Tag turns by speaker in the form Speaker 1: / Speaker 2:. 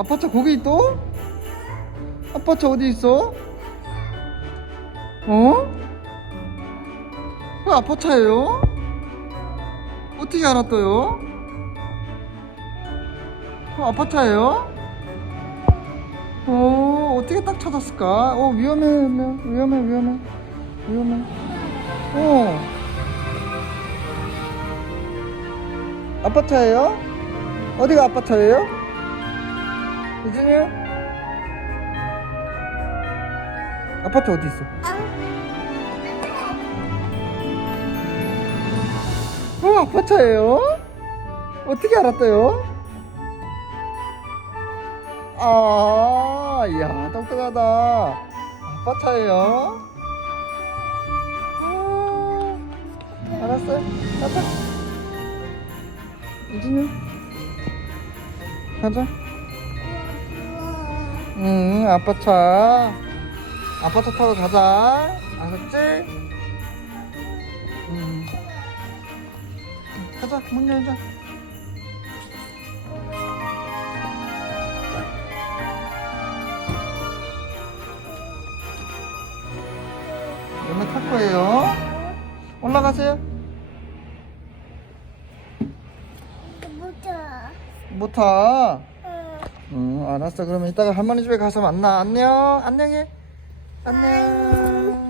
Speaker 1: 아빠 차 거기 있어? 아빠 차 어디 있어? 어? 그 아빠 차예요? 어떻게 알았어요? 그 아빠 차예요? 어 어떻게 딱 찾았을까? 어 위험해 위험해 위험해 위험해 어 아파트예요? 어디가 아파트예요? 이준이 아파트 어디 있어? 어 아파트예요? 어떻게 알았어요? 아, 야, 똑똑하다. 아파트예요? 아, 알았어요. 가자. 이준이 가자. 응, 아빠 차. 아빠 차 타고 가자. 알았지? 응. 가자, 문 열자. 얼마 탈 거예요? 올라가세요.
Speaker 2: 보자.
Speaker 1: 못 타.
Speaker 2: 응.
Speaker 1: 응, 알았어. 그러면 이따가 할머니 집에 가서 만나. 안녕. 안녕해. 안녕.